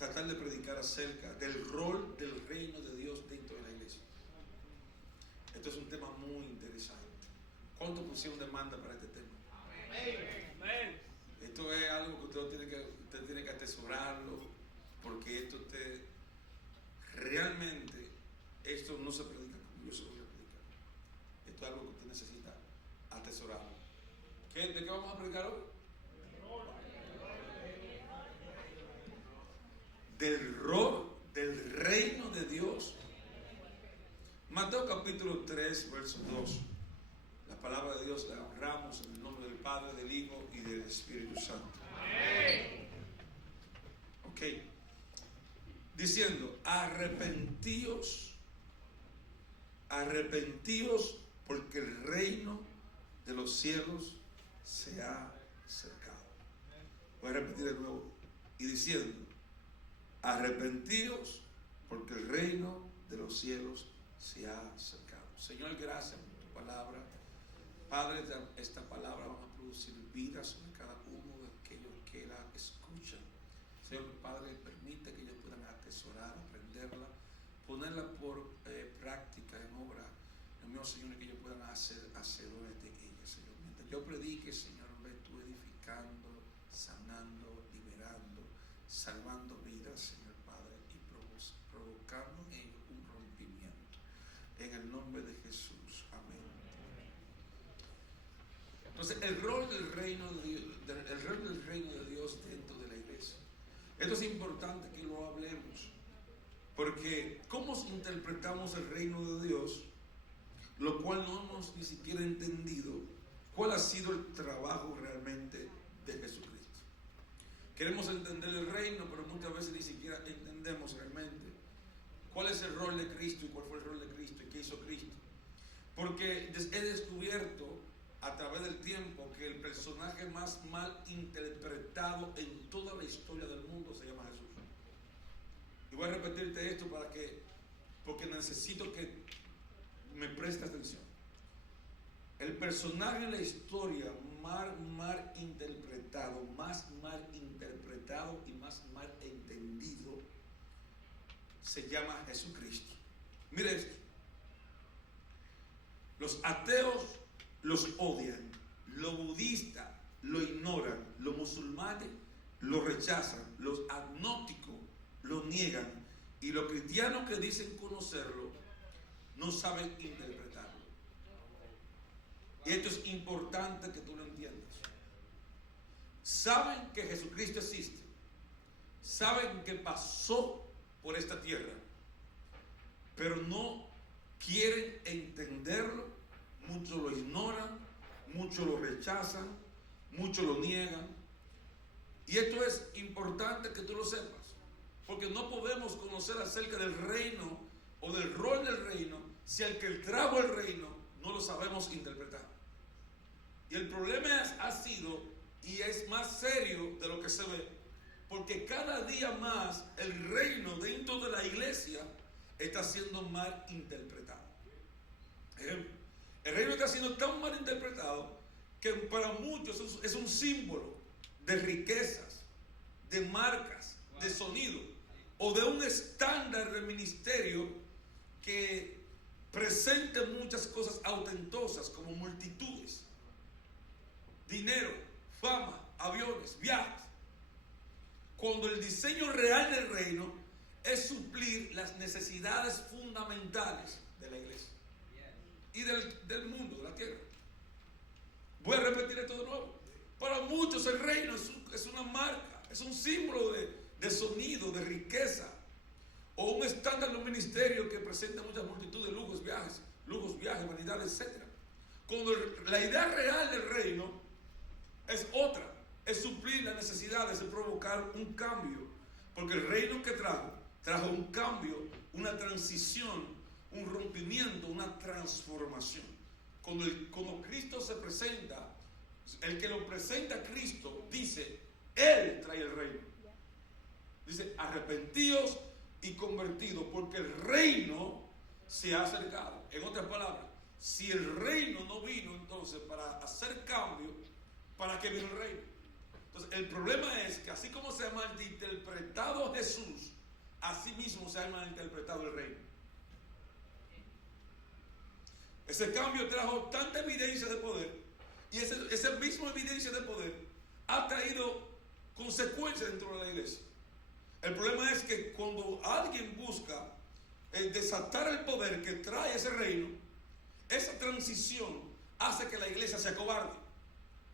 tratar de predicar acerca del rol del reino de Dios dentro de la iglesia. Esto es un tema muy interesante. ¿Cuánto pusieron demanda para este tema? Amén. Esto es algo que usted tiene que atesorarlo, porque esto realmente, esto no se predica como yo se lo voy a predicar. Esto es algo que usted necesita atesorarlo. ¿De qué vamos a predicar hoy? Del rol del reino de Dios. Mateo capítulo 3, verso 2. La palabra de Dios la honramos en el nombre del Padre, del Hijo y del Espíritu Santo. Ok. Diciendo, arrepentíos porque el reino de los cielos se ha acercado. Voy a repetir de nuevo. Y diciendo, arrepentíos porque el reino de los cielos se ha acercado. Señor, gracias por tu palabra. Padre, esta palabra va a producir vida sobre cada uno de aquellos que la escuchan. Señor, Padre, permite que ellos puedan atesorar, aprenderla, ponerla por práctica en obra. Dios mío, Señor, que ellos puedan hacer hacedores de ella, Señor. Mientras yo predique, Señor, ve tú edificando, sanando, liberando, salvando vidas, Señor Padre, y provocando en ellos un rompimiento. En el nombre de Jesús. Amén. Entonces, el rol del reino de Dios dentro de la iglesia. Esto es importante que lo hablemos, porque ¿cómo interpretamos el reino de Dios? Lo cual no hemos ni siquiera entendido cuál ha sido el trabajo realmente de Jesucristo. Queremos entender el reino, pero muchas veces ni siquiera entendemos realmente cuál es el rol de Cristo y cuál fue el rol de Cristo y qué hizo Cristo. Porque he descubierto a través del tiempo que el personaje más mal interpretado en toda la historia del mundo se llama Jesús. Y voy a repetirte esto porque necesito que me prestes atención. El personaje en la historia más mal interpretado y más mal entendido se llama Jesucristo. Mire esto. Los ateos los odian, los budistas lo ignoran, los musulmanes lo rechazan, los agnósticos lo niegan y los cristianos que dicen conocerlo no saben interpretarlo. Y esto es importante que tú lo entiendas. Saben que Jesucristo existe, saben que pasó por esta tierra, pero no quieren entenderlo. Muchos lo ignoran, muchos lo rechazan, muchos lo niegan. Y esto es importante que tú lo sepas, porque no podemos conocer acerca del reino o del rol del reino si el que trajo el reino no lo sabemos interpretar. Y el problema ha sido, y es más serio de lo que se ve, porque cada día más el reino dentro de la iglesia está siendo mal interpretado. El reino está siendo tan mal interpretado que para muchos es un símbolo de riquezas, de marcas, de sonido, o de un estándar de ministerio que presente muchas cosas autentosas como multitudes, dinero, fama, aviones, viajes, cuando el diseño real del reino es suplir las necesidades fundamentales de la iglesia y del mundo, de la tierra. Voy a repetir esto de nuevo. Para muchos el reino es una marca, es un símbolo de sonido, de riqueza, o un estándar de un ministerio que presenta muchas multitudes, lujos, viajes, vanidades, etc. Cuando la idea real del reino es otra, es suplir las necesidades, es provocar un cambio, porque el reino que trajo un cambio, una transición, un rompimiento, una transformación. Cuando Cristo se presenta, el que lo presenta a Cristo dice, Él trae el reino. Dice, arrepentíos y convertidos, porque el reino se ha acercado. En otras palabras, si el reino no vino entonces para hacer cambio, ¿para qué vino el reino? Entonces el problema es que así como se ha malinterpretado a Jesús, así mismo se ha malinterpretado el reino. Ese cambio trajo tanta evidencia de poder, y esa misma evidencia de poder ha traído consecuencias dentro de la iglesia. El problema es que cuando alguien busca el desatar el poder que trae ese reino, esa transición hace que la iglesia se acobarde.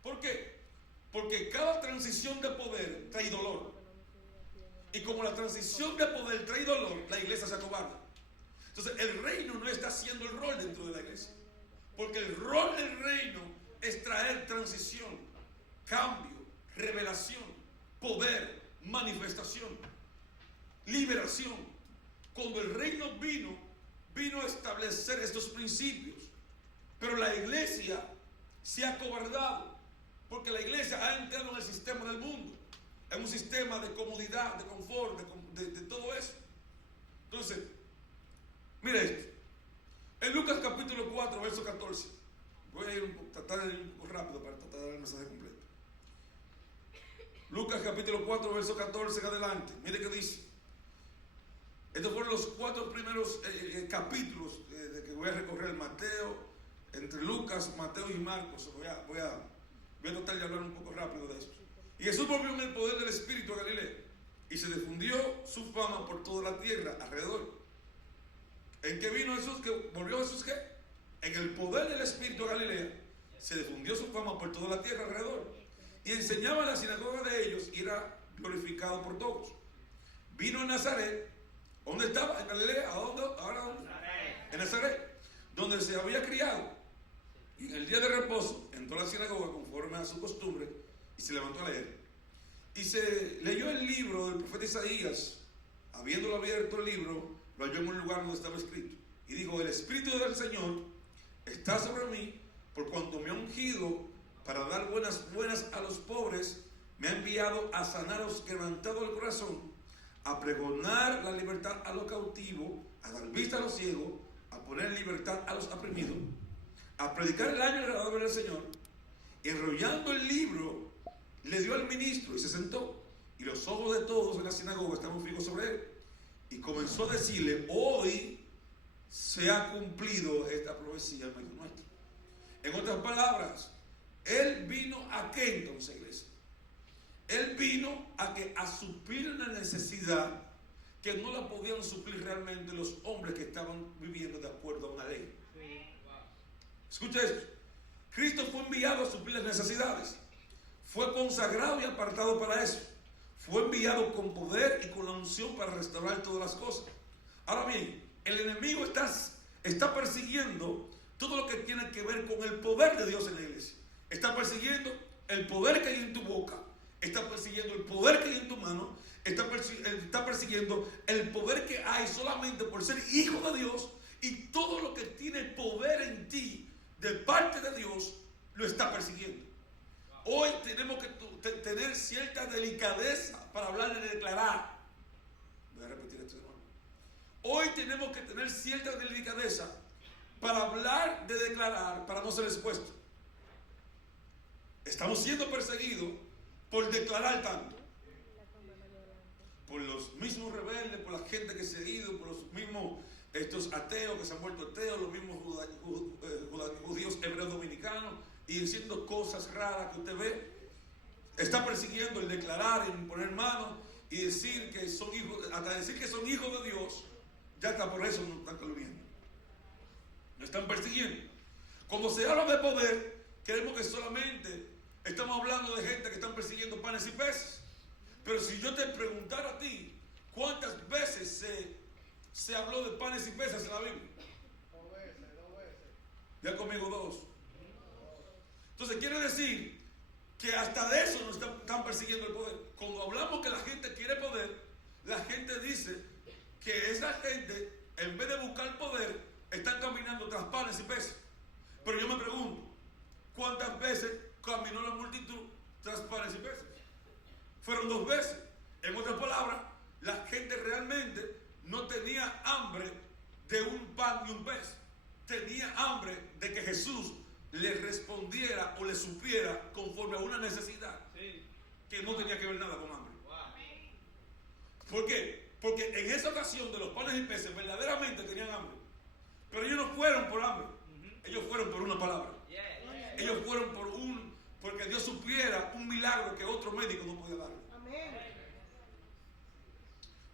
¿Por qué? Porque cada transición de poder trae dolor. Y como la transición de poder trae dolor, la iglesia se acobarda. Entonces el reino no está haciendo el rol dentro de la iglesia. Porque el rol del reino es traer transición, cambio, revelación, poder, manifestación, liberación. Cuando el reino vino a establecer estos principios. Pero la iglesia se ha acobardado. Porque la iglesia ha entrado en el sistema del mundo. En un sistema de comodidad, de confort, de todo eso. Entonces, mira esto. En Lucas capítulo 4, verso 14. Voy a tratar de ir un poco rápido para tratar de dar el mensaje completo. Lucas capítulo 4, verso 14 en adelante. Mire qué dice. Estos fueron los 4 primeros capítulos de que voy a recorrer Mateo, entre Lucas, Mateo y Marcos. Voy a tratar de hablar un poco rápido de eso. Y Jesús volvió en el poder del Espíritu a Galilea, y se difundió su fama por toda la tierra alrededor. ¿En qué vino Jesús? ¿Volvió Jesús qué? En el poder del Espíritu a Galilea, se difundió su fama por toda la tierra alrededor. Y enseñaba en la sinagoga de ellos y era glorificado por todos. Vino en Nazaret. ¿Dónde estaba? ¿En Galilea? ¿Ahora dónde? En Nazaret, donde se había criado. Y en el día de reposo entró a la sinagoga conforme a su costumbre y se levantó a leer. Y se leyó el libro del profeta Isaías. Habiéndolo abierto el libro, lo halló en un lugar donde estaba escrito. Y dijo: el Espíritu del Señor está sobre mí, por cuanto me ha ungido para dar buenas a los pobres. Me ha enviado a sanar a los quebrantados del corazón, a pregonar la libertad a los cautivos, a dar vista a los ciegos, a poner en libertad a los oprimidos, a predicar el año agradable del Señor. Y enrollando el libro, le dio al ministro y se sentó. Y los ojos de todos en la sinagoga estaban fijos sobre él. Y comenzó a decirle: hoy se ha cumplido esta profecía en medio nuestro. En otras palabras, él vino a qué entonces, iglesia? Él vino a suplir una necesidad que no la podían suplir realmente los hombres que estaban viviendo de acuerdo a una ley. Escucha esto. Cristo fue enviado a suplir las necesidades. Fue consagrado y apartado para eso. Fue enviado con poder y con la unción para restaurar todas las cosas. Ahora bien, el enemigo está persiguiendo todo lo que tiene que ver con el poder de Dios en la iglesia. Está persiguiendo el poder que hay en tu boca. Está persiguiendo el poder que hay en tu mano. Está persiguiendo el poder que hay solamente por ser hijo de Dios. Y todo lo que tiene poder en ti de parte de Dios lo está persiguiendo. Hoy tenemos que tener cierta delicadeza para hablar y declarar. Voy a repetir esto de nuevo. Hoy tenemos que tener cierta delicadeza para hablar, de declarar, para no ser expuesto. Estamos siendo perseguidos por declarar tanto. Por los mismos rebeldes, por la gente que se ha ido, por los mismos estos ateos que se han vuelto ateos, los mismos judíos hebreos dominicanos, y diciendo cosas raras que usted ve. Está persiguiendo el declarar, el poner manos y decir que son hijos, hasta decir que son hijos de Dios. Ya está, por eso nos están calumniando. Nos están persiguiendo. Cuando se habla de poder, creemos que solamente estamos hablando de gente que están persiguiendo panes y peces. Pero si yo te preguntara a ti, ¿cuántas veces se habló de panes y peces en la Biblia? 2 veces. Ya conmigo 2. Entonces quiere decir que hasta de eso nos están persiguiendo el poder. Cuando hablamos que la gente quiere poder, la gente dice que esa gente, en vez de buscar poder, están caminando tras panes y peces. Pero yo me pregunto, ¿cuántas veces caminó la multitud tras panes y peces? Fueron 2 veces. En otras palabras, la gente realmente no tenía hambre de un pan y un pez. Tenía hambre de que Jesús le respondiera o le supiera conforme a una necesidad que no tenía que ver nada con hambre. ¿Por qué? Porque en esa ocasión de los panes y peces verdaderamente tenían hambre. Pero ellos no fueron por hambre. Ellos fueron por una palabra. Ellos fueron porque Dios supiera un milagro que otro médico no podía darle.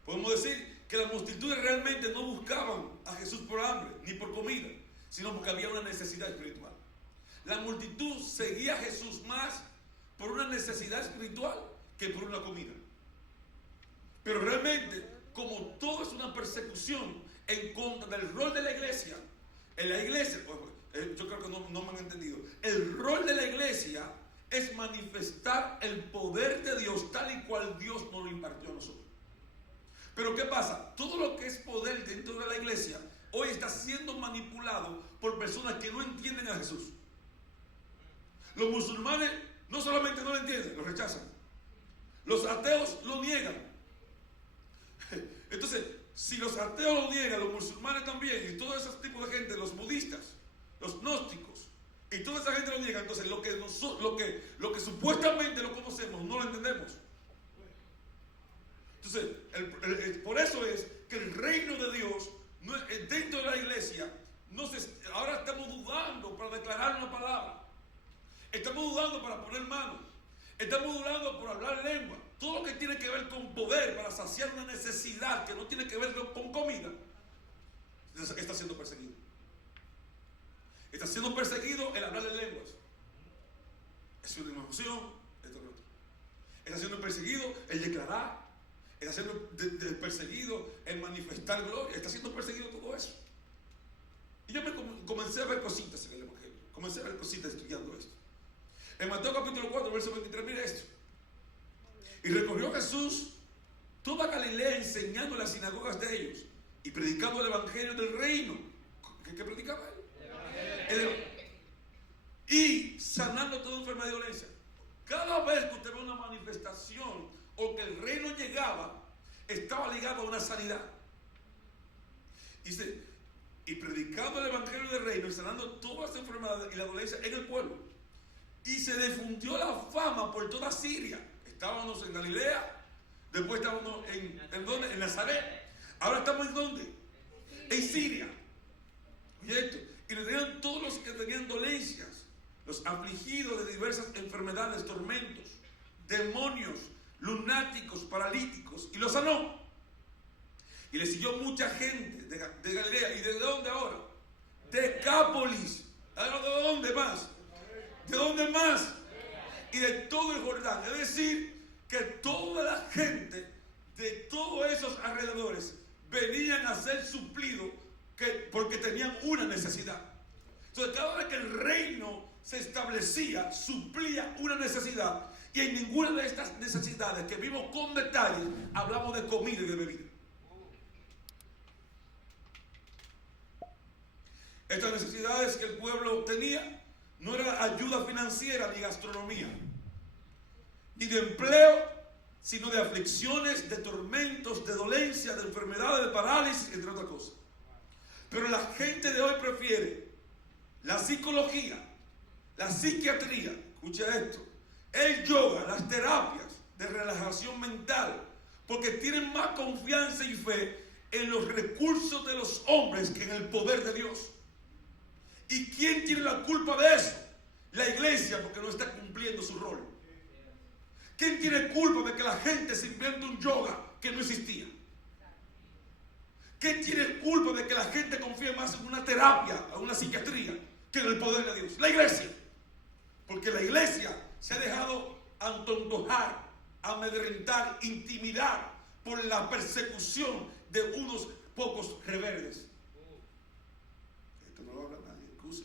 Podemos decir que las multitudes realmente no buscaban a Jesús por hambre ni por comida, sino porque había una necesidad espiritual. La multitud seguía a Jesús más por una necesidad espiritual que por una comida. Pero realmente, como todo es una persecución en contra del rol de la iglesia, en la iglesia, yo creo que no me han entendido, el rol de la iglesia es manifestar el poder de Dios tal y cual Dios nos lo impartió a nosotros. Pero ¿qué pasa? Todo lo que es poder dentro de la iglesia hoy está siendo manipulado por personas que no entienden a Jesús. Los musulmanes no solamente no lo entienden, lo rechazan. Los ateos lo niegan. Entonces, si los ateos lo niegan, los musulmanes también, y todo ese tipo de gente, los budistas, los gnósticos, y toda esa gente lo niega, entonces lo que supuestamente lo conocemos, no lo entendemos. Entonces, por eso es que el reino de Dios, dentro de la iglesia, ahora estamos dudando para declarar una palabra. Estamos dudando para poner manos. Estamos dudando por hablar lengua. Todo lo que tiene que ver con poder para saciar una necesidad que no tiene que ver con comida, está siendo perseguido. Está siendo perseguido el hablar en lenguas. Es una emoción, esto y lo otro. Está siendo perseguido el declarar. Está siendo perseguido el manifestar gloria. Está siendo perseguido todo eso. Y yo me comencé a ver cositas en el Evangelio. Comencé a ver cositas estudiando esto. En Mateo capítulo 4, verso 23, mire esto. Y recorrió Jesús toda Galilea enseñando en las sinagogas de ellos y predicando el evangelio del reino. ¿Qué predicaba él? Y sanando toda enfermedad y dolencia. Cada vez que usted ve una manifestación o que el reino llegaba, estaba ligado a una sanidad. Dice, y predicando el evangelio del reino y sanando todas las enfermedades y la dolencia en el pueblo. Y se difundió la fama por toda Siria. Estábamos en Galilea, después estábamos ¿en dónde? En Nazaret. Ahora estamos ¿en dónde? En Siria. Y le tenían todos los que tenían dolencias, los afligidos de diversas enfermedades, tormentos, demonios, lunáticos, paralíticos, y los sanó. Y le siguió mucha gente de Galilea. ¿Y de dónde ahora? De Decápolis. ¿De dónde más? ¿De dónde más? Y de todo el Jordán. Es decir, que toda la gente de todos esos alrededores venían a ser suplidos porque tenían una necesidad. Entonces, cada vez que el reino se establecía, suplía una necesidad. Y en ninguna de estas necesidades que vimos con detalle, hablamos de comida y de bebida. Estas necesidades que el pueblo tenía no era ayuda financiera ni gastronomía, ni de empleo, sino de aflicciones, de tormentos, de dolencias, de enfermedades, de parálisis, entre otras cosas. Pero la gente de hoy prefiere la psicología, la psiquiatría, escucha esto, el yoga, las terapias de relajación mental, porque tienen más confianza y fe en los recursos de los hombres que en el poder de Dios. ¿Y quién tiene la culpa de eso? La iglesia, porque no está cumpliendo su rol. ¿Quién tiene culpa de que la gente se invente un yoga que no existía? ¿Quién tiene culpa de que la gente confíe más en una terapia, en una psiquiatría, que en el poder de Dios? La iglesia. Porque la iglesia se ha dejado antontojar, amedrentar, intimidar por la persecución de unos pocos rebeldes. Esto no lo habla nadie, excusa.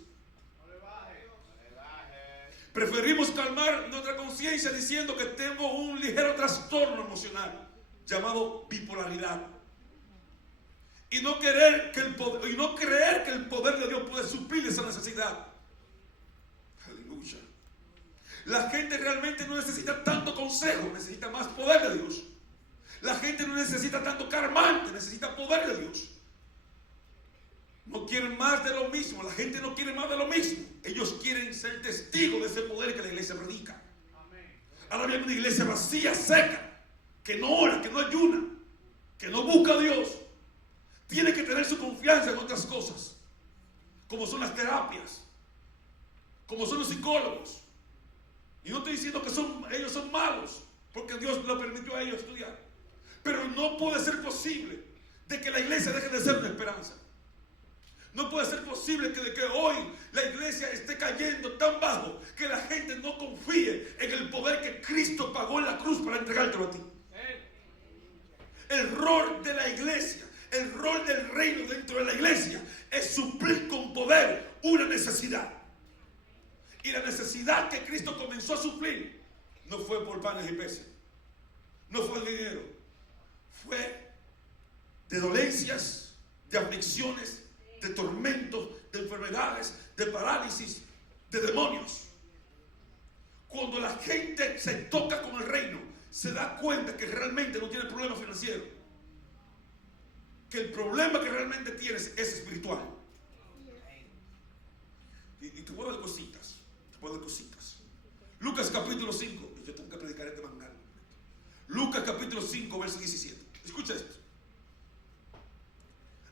Preferimos calmar nuestra conciencia diciendo que tengo un ligero trastorno emocional llamado bipolaridad. Y no creer que el poder de Dios puede suplir esa necesidad. Aleluya. La gente realmente no necesita tanto consejo, necesita más poder de Dios. La gente no necesita tanto calmante, necesita poder de Dios. No quieren más de lo mismo, la gente no quiere más de lo mismo. Ellos quieren ser testigos de ese poder que la iglesia predica. Ahora bien, una iglesia vacía, seca, que no ora, que no ayuna, que no busca a Dios, tiene que tener su confianza en otras cosas, como son las terapias, como son los psicólogos. Y no estoy diciendo que ellos son malos, porque Dios lo permitió a ellos estudiar. Pero no puede ser posible de que la iglesia deje de ser una esperanza. No puede ser posible de que hoy la iglesia esté cayendo tan bajo que la gente no confíe en el poder que Cristo pagó en la cruz para entregártelo a ti. El rol de la iglesia, el rol del reino dentro de la iglesia es suplir con poder una necesidad. Y la necesidad que Cristo comenzó a suplir no fue por panes y peces, no fue el dinero, fue de dolencias, de aflicciones, de tormentos, de enfermedades, de parálisis, de demonios. Cuando la gente se toca con el reino, se da cuenta que realmente no tiene problema financiero, que el problema que realmente tienes es espiritual. Y te puedo dar cositas, Lucas capítulo 5, yo tengo que predicar este mangal. Lucas capítulo 5, verso 17. Escucha esto.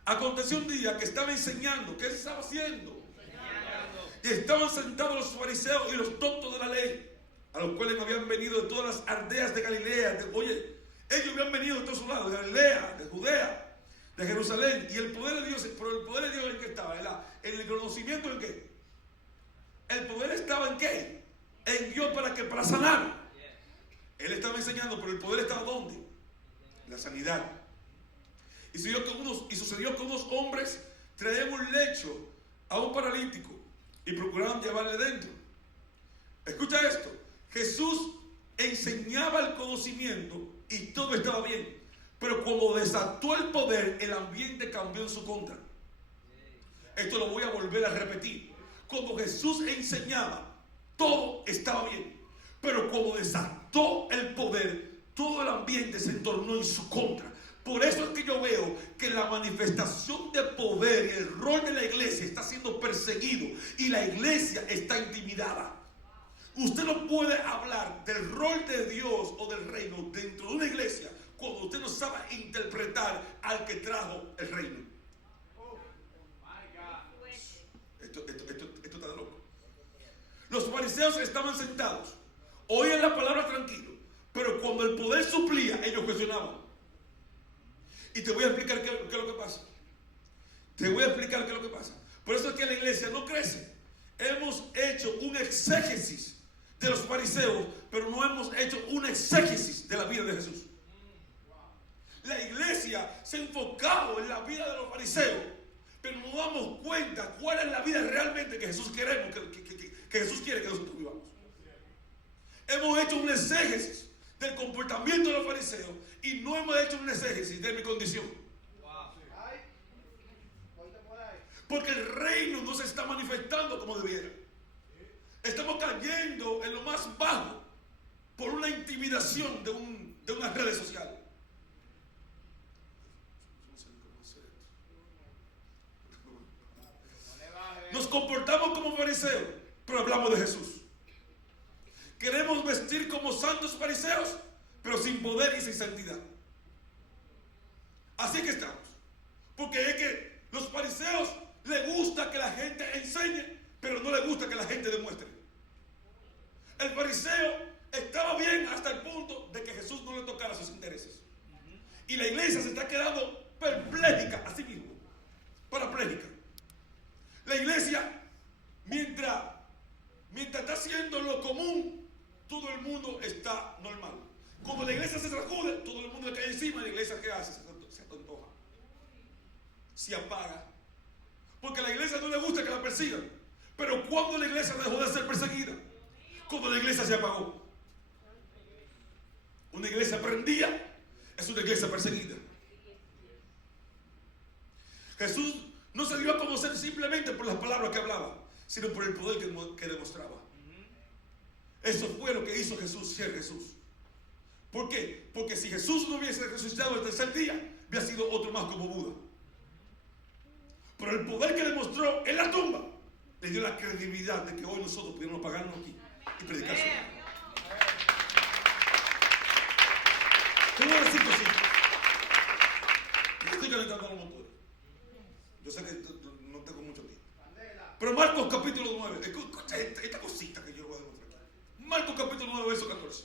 Aconteció un día que estaba enseñando. ¿Qué se estaba haciendo? Y estaban sentados los fariseos y los doctos de la ley, a los cuales habían venido de todas las aldeas de Galilea. Ellos habían venido de todos lados, de Galilea, de Judea, de Jerusalén. Y el poder de Dios, pero el poder de Dios, ¿en qué estaba? ¿En el conocimiento en qué? El poder estaba en qué? En Dios. ¿Para qué? Para sanar. Él estaba enseñando, pero el poder estaba ¿dónde? En la sanidad. Y sucedió que unos hombres traían un lecho a un paralítico y procuraban llevarle dentro. Escucha esto. Jesús enseñaba el conocimiento y todo estaba bien. Pero cuando desató el poder, el ambiente cambió en su contra. Esto lo voy a volver a repetir. Cuando Jesús enseñaba, todo estaba bien. Pero cuando desató el poder, todo el ambiente se tornó en su contra. Por eso es que yo veo que la manifestación de poder y el rol de la iglesia está siendo perseguido y la iglesia está intimidada. Usted no puede hablar del rol de Dios o del reino dentro de una iglesia cuando usted no sabe interpretar al que trajo el reino. Esto está de loco. Los fariseos estaban sentados, oían la palabra tranquilo, pero cuando el poder suplía, ellos cuestionaban. Y te voy a explicar qué es lo que pasa. Por eso es que la iglesia no crece. Hemos hecho un exégesis de los fariseos, pero no hemos hecho un exégesis de la vida de Jesús. La iglesia se ha enfocado en la vida de los fariseos, pero no damos cuenta cuál es la vida realmente que Jesús queremos, que Jesús quiere que nosotros vivamos. Hemos hecho un exégesis del comportamiento de los fariseos y no hemos hecho un exégesis de mi condición. Porque el reino no se está manifestando como debiera. Estamos cayendo en lo más bajo por una intimidación de unas redes sociales. Nos comportamos como fariseos, pero hablamos de Jesús. Queremos vestir como santos fariseos, pero sin poder y sin santidad. Así que estamos. Porque es que los fariseos les gusta que la gente enseñe, pero no les gusta que la gente demuestre. El fariseo estaba bien hasta el punto de que Jesús no le tocara sus intereses. Y la iglesia se está quedando perpléjica, así mismo, parapléjica. La iglesia, mientras está haciendo lo común, todo el mundo está normal. Cuando la iglesia se sacude, todo el mundo le cae encima. La iglesia, ¿qué hace? Se atontoja, se apaga. Porque a la iglesia no le gusta que la persigan. Pero cuando la iglesia dejó de ser perseguida, cuando la iglesia se apagó. Una iglesia prendida es una iglesia perseguida. Jesús no se dio a conocer simplemente por las palabras que hablaba, sino por el poder que demostraba. Eso fue lo que hizo Jesús ser Jesús. ¿Por qué? Porque si Jesús no hubiese resucitado el tercer día, hubiera sido otro más como Buda. Pero el poder que demostró en la tumba le dio la credibilidad de que hoy nosotros pudiéramos pagarnos aquí y predicar su palabra. Te voy a decir cositas. Marcos capítulo 9, verso 14.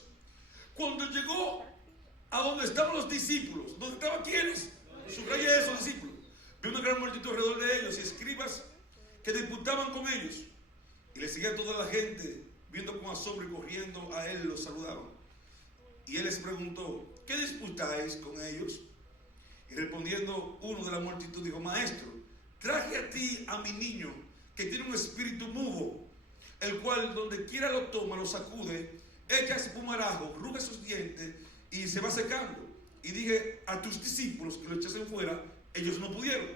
Cuando llegó a donde estaban los discípulos, ¿dónde estaban quiénes? Subraya esos discípulos. Vio una gran multitud alrededor de ellos y escribas que disputaban con ellos. Y le seguía toda la gente, viendo con asombro y corriendo a él, los saludaban. Y él les preguntó, ¿qué disputáis con ellos? Y respondiendo uno de la multitud dijo, maestro, traje a ti a mi niño que tiene un espíritu mudo, el cual donde quiera lo toma, lo sacude, echa espumarajo, ruge sus dientes y se va secando. Y dije a tus discípulos que lo echasen fuera, ellos no pudieron.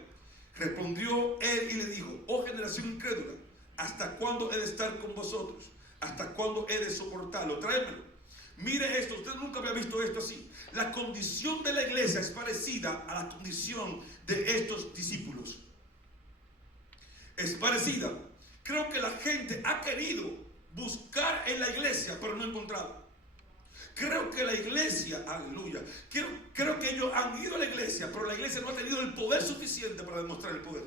Respondió él y le dijo, oh generación incrédula, ¿hasta cuándo he de estar con vosotros? ¿Hasta cuándo he de soportarlo? Tráemelo. Mire esto, usted nunca había visto esto así. La condición de la iglesia es parecida a la condición de estos discípulos. Es parecida. Creo que la gente ha querido buscar en la iglesia, pero no ha encontrado. Creo que la iglesia, aleluya, creo que ellos han ido a la iglesia, pero la iglesia no ha tenido el poder suficiente para demostrar el poder.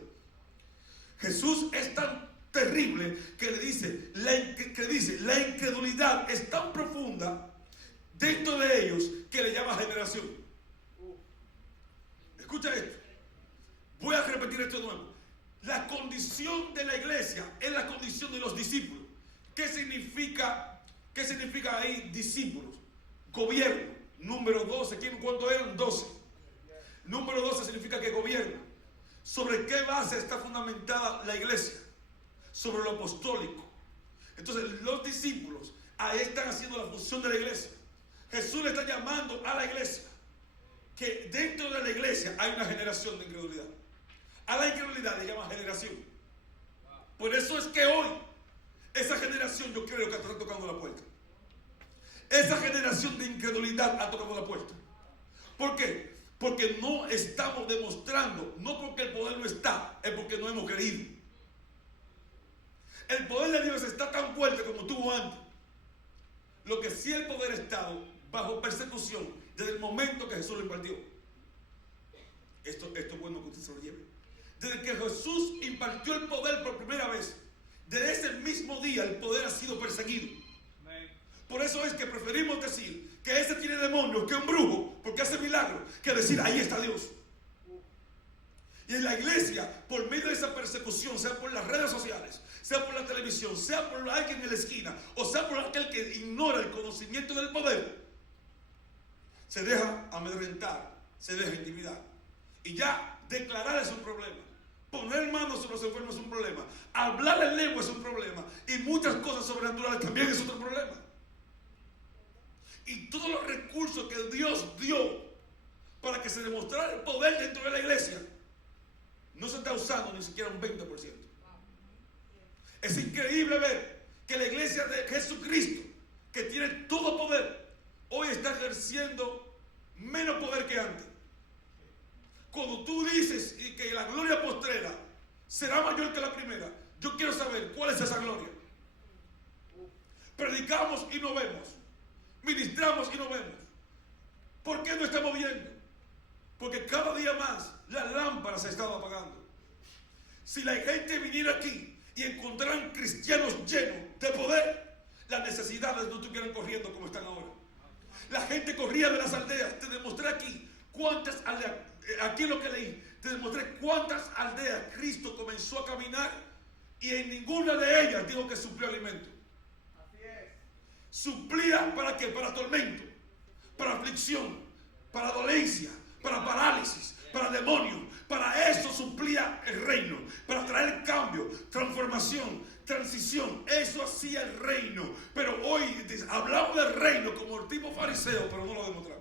Jesús es tan terrible que le dice, la incredulidad es tan profunda dentro de ellos que le llama generación. Escucha esto. Voy a repetir esto de nuevo. La condición de la iglesia es la condición de los discípulos. ¿Qué significa ahí discípulos? Gobierno. Número 12. ¿Cuántos eran? 12. Número 12 significa que gobierno. ¿Sobre qué base está fundamentada la iglesia? Sobre lo apostólico. Entonces los discípulos ahí están haciendo la función de la iglesia. Jesús le está llamando a la iglesia que dentro de la iglesia hay una generación de incredulidad. A la incredulidad le llaman generación. Por eso es que hoy esa generación yo creo que está tocando la puerta. Esa generación de incredulidad ha tocado la puerta. ¿Por qué? Porque no estamos demostrando, no porque el poder no está, es porque no hemos querido. El poder de Dios está tan fuerte como tuvo antes. Lo que sí el poder ha estado bajo persecución desde el momento que Jesús lo impartió. Esto es bueno que usted se lo lleve. Desde que Jesús impartió el poder por primera vez, desde ese mismo día el poder ha sido perseguido. Por eso es que preferimos decir que ese tiene demonios, que un brujo, porque hace milagros, que decir ahí está Dios. Y en la iglesia, por medio de esa persecución, sea por las redes sociales, sea por la televisión, sea por alguien en la esquina, o sea por aquel que ignora el conocimiento del poder, se deja amedrentar, se deja intimidar. Y ya declarar es un problema. Poner manos sobre los enfermos es un problema. Hablar en lengua es un problema. Y muchas cosas sobrenaturales también es otro problema. Y todos los recursos que Dios dio para que se demostrara el poder dentro de la iglesia no se está usando ni siquiera un 20%. Es increíble ver que la iglesia de Jesucristo, que tiene todo poder, hoy está ejerciendo menos poder que antes. Cuando tú dices que la gloria postrera será mayor que la primera, yo quiero saber cuál es esa gloria. Predicamos y no vemos. Ministramos y no vemos. ¿Por qué no estamos viendo? Porque cada día más las lámparas se están apagando. Si la gente viniera aquí y encontraran cristianos llenos de poder, las necesidades no estuvieran corriendo como están ahora. La gente corría de las aldeas. Te demostré aquí cuántas aldeas, aquí lo que leí, te demostré cuántas aldeas Cristo comenzó a caminar y en ninguna de ellas dijo que suplió alimento. Suplía ¿para qué? Para tormento, para aflicción, para dolencia, para parálisis, para demonio. Para eso suplía el reino, para traer cambio, transformación, transición. Eso hacía el reino. Pero hoy hablamos del reino como el tipo fariseo, pero no lo demostramos.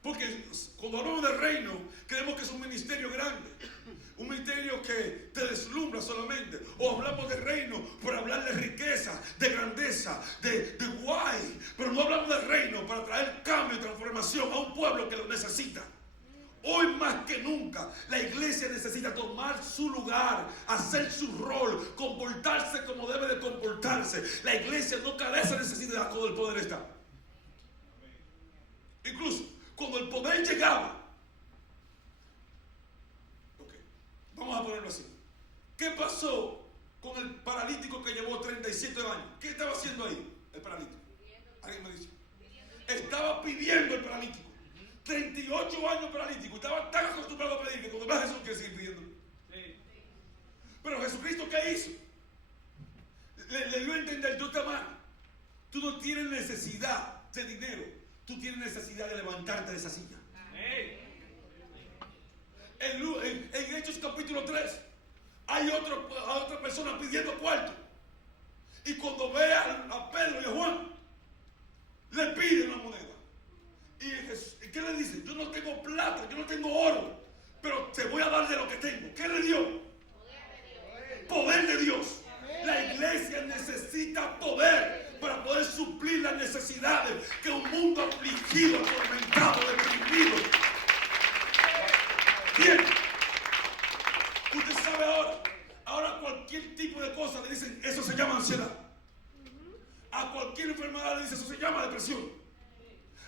Porque cuando hablamos del reino, creemos que es un ministerio grande. Un ministerio que te deslumbra solamente. O hablamos de reino por hablar de riqueza, de grandeza, de guay. Pero no hablamos del reino para traer cambio y transformación a un pueblo que lo necesita. Hoy más que nunca la iglesia necesita tomar su lugar, hacer su rol, comportarse como debe de comportarse. La iglesia no carece de necesidad cuando el poder está. Incluso cuando el poder llegaba, vamos a ponerlo así. ¿Qué pasó con el paralítico que llevó 37 años? haciendo ahí el paralítico? ¿Alguien me dice? Estaba pidiendo el paralítico. 38 años paralítico. Estaba tan acostumbrado a pedir que cuando va a Jesús quiere seguir pidiendo. Pero Jesucristo, ¿qué hizo? Le dio a entender, tú estás mal. Tú no tienes necesidad de dinero. Tú tienes necesidad de levantarte de esa silla. En Hechos capítulo 3 hay otra persona pidiendo cuarto. Y cuando ve a Pedro y a Juan, le pide una moneda. ¿Y qué le dice? Yo no tengo plata, yo no tengo oro, pero te voy a dar de lo que tengo. ¿Qué le dio? Poder de Dios. La iglesia necesita poder para poder suplir las necesidades que un mundo afligido, atormentado, deprimido. Bien. Usted sabe ahora cualquier tipo de cosa le dicen, eso se llama ansiedad. A cualquier enfermedad le dicen, eso se llama depresión.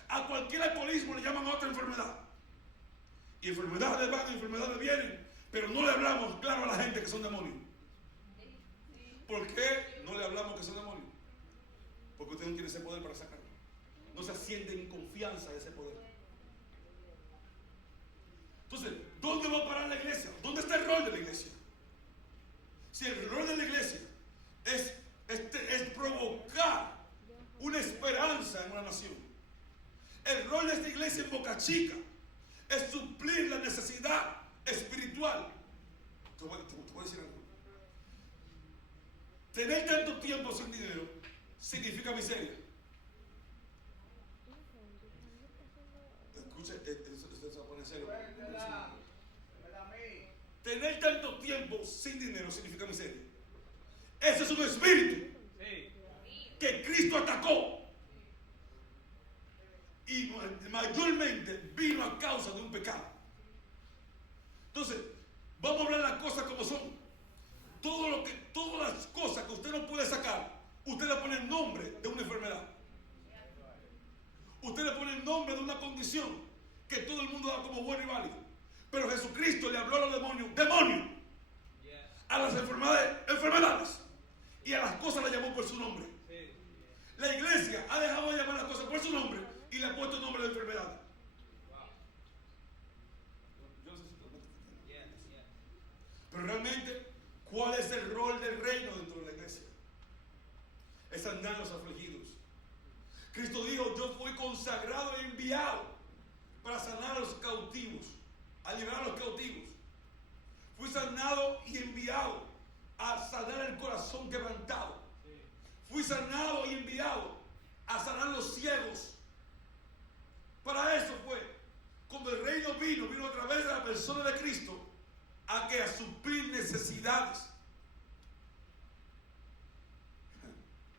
A cualquier alcoholismo le llaman a otra enfermedad. Y enfermedades van y enfermedades vienen, pero no le hablamos claro a la gente que son demonios. ¿Por qué no le hablamos que son demonios? Porque usted no tiene ese poder para sacarlo. No se siente en confianza de ese poder. Entonces, ¿dónde va a parar la iglesia? ¿Dónde está el rol de la iglesia? Si el rol de la iglesia es provocar una esperanza en una nación, el rol de esta iglesia en Boca Chica es suplir la necesidad espiritual. Te voy a decir algo. Tener tanto tiempo sin dinero significa miseria. Escuche, esto se va a poner serio. Tener tanto tiempo sin dinero significa miseria. Ese es un espíritu que Cristo atacó. Y mayormente vino a causa de un pecado. Entonces, vamos a hablar las cosas como son. Todas las cosas que usted no puede sacar, usted le pone el nombre de una enfermedad. Usted le pone el nombre de una condición que todo el mundo da como bueno y válido. Pero Jesucristo le habló a los demonios, a las enfermedades, y a las cosas las llamó por su nombre. La iglesia ha dejado de llamar las cosas por su nombre y le ha puesto el nombre de enfermedades. Pero realmente, ¿cuál es el rol del reino dentro de la iglesia? Es sanar a los afligidos. Cristo dijo, yo fui consagrado y enviado para sanar a los cautivos, a liberar a los cautivos. Fui sanado y enviado a sanar el corazón quebrantado. Fui sanado y enviado a sanar los ciegos. Para eso fue. Cuando el reino vino a través de la persona de Cristo a suplir necesidades.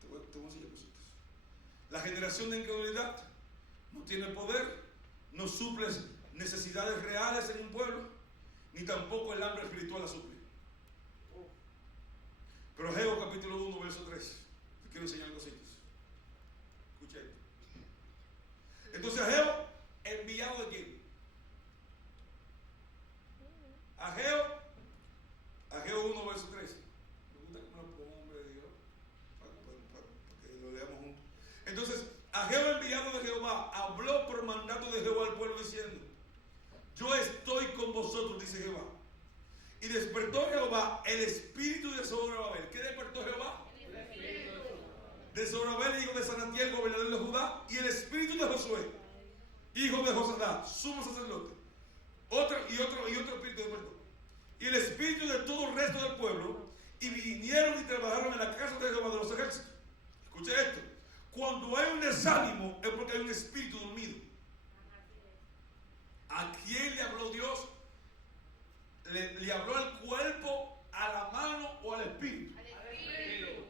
Te voy a enseñar cositas. La generación de incredulidad no tiene poder, no suple necesidades reales en un pueblo, ni tampoco el hambre espiritual la suple. Pero Ageo capítulo 1 verso 3, te quiero enseñar cositas. Escucha esto. Entonces Ageo, enviado de quién? Ageo 1 verso 3. Me gusta que me lo ponga hombre de Dios para que lo leamos juntos. Entonces Ageo, enviado de Jehová, habló por mandato de Jehová al pueblo diciendo, yo estoy con vosotros, dice Jehová. Y despertó Jehová el espíritu de Zorobabel. ¿Qué despertó Jehová? El espíritu de Zorobabel, hijo de Salatiel, gobernador de Judá, y el espíritu de Josué, hijo de Josadá, sumo sacerdote. Otro espíritu despertó. Y el espíritu de todo el resto del pueblo, y vinieron y trabajaron en la casa de Jehová de los ejércitos. Escuche esto. Cuando hay un desánimo es porque hay un espíritu dormido. ¿A quién le habló Dios? ¿Le habló al cuerpo, a la mano o al espíritu?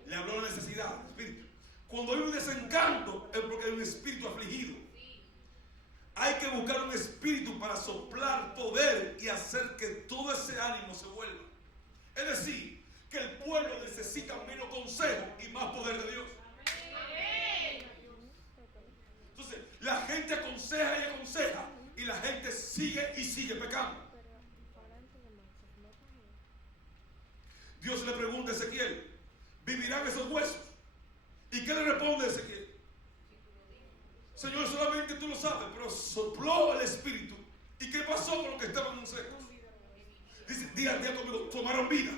Le habló a la necesidad, al espíritu. Cuando hay un desencanto es porque hay un espíritu afligido. Hay que buscar un espíritu para soplar poder y hacer que todo ese ánimo se vuelva. Es decir, que el pueblo necesita menos consejo y más poder de Dios. Entonces, la gente aconseja y aconseja y la gente sigue y sigue pecando. Dios le pregunta a Ezequiel, ¿vivirán esos huesos? ¿Y qué le responde Ezequiel? Señor, solamente tú lo sabes, pero sopló el Espíritu. ¿Y qué pasó con los que estaban secos? Dice, día conmigo, tomaron vida.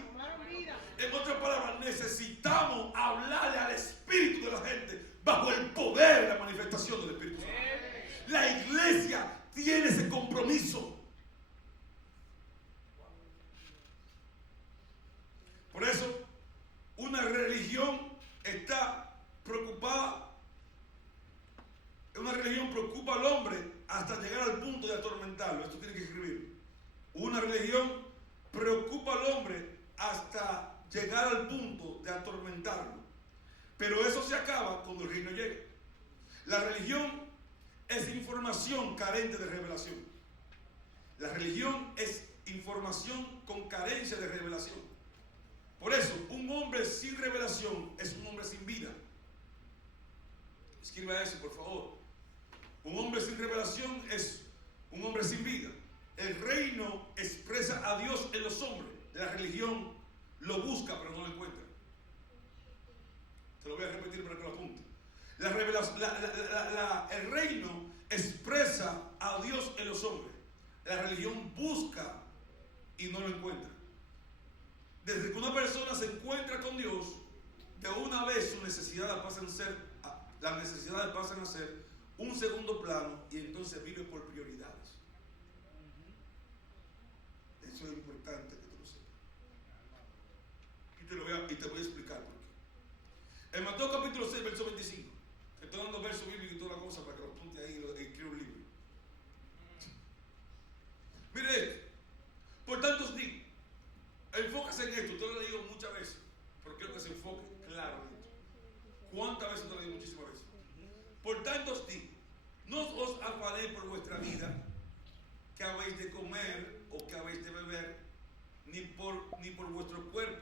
En otras palabras, necesitamos hablarle al Espíritu de la gente bajo el poder de la manifestación del Espíritu Santo. La iglesia tiene ese compromiso. Por eso, una religión está preocupada. Una religión preocupa al hombre hasta llegar al punto de atormentarlo. Esto tiene que escribir. Una religión preocupa al hombre hasta llegar al punto de atormentarlo. Pero eso se acaba cuando el reino llegue. La religión es información carente de revelación. La religión es información con carencia de revelación. Por eso, un hombre sin revelación es un hombre sin vida. Escriba eso, por favor. Un hombre sin revelación es un hombre sin vida. El reino expresa a Dios en los hombres. La religión lo busca, pero no lo encuentra. Te lo voy a repetir para que lo apunte. El reino expresa a Dios en los hombres. La religión busca y no lo encuentra. Desde que una persona se encuentra con Dios, de una vez sus necesidades pasan a ser un segundo plano y entonces vive por prioridades. Eso es importante que tú lo sepas. Y te voy a explicar por qué. En Mateo capítulo 6, verso 25. Estoy dando verso bíblico y toda la cosa para que lo apunte ahí y escriba un libro. Mire esto. Por tanto os digo, enfócase en esto. Usted lo he leído muchas veces, pero quiero que se enfoque claro en esto. ¿Cuántas veces te lo he leído? Muchísimas veces. Por tanto os digo, no os afanéis por vuestra vida, que habéis de comer o que habéis de beber, ni por vuestro cuerpo,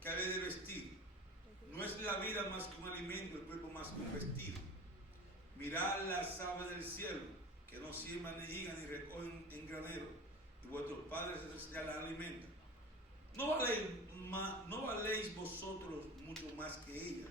que habéis de vestir. No es la vida más que un alimento, el cuerpo más que un vestido. Mirad las aves del cielo, que no siembran ni higan ni recogen en granero, y vuestros padres ya las alimentan. ¿No valéis vosotros mucho más que ellas?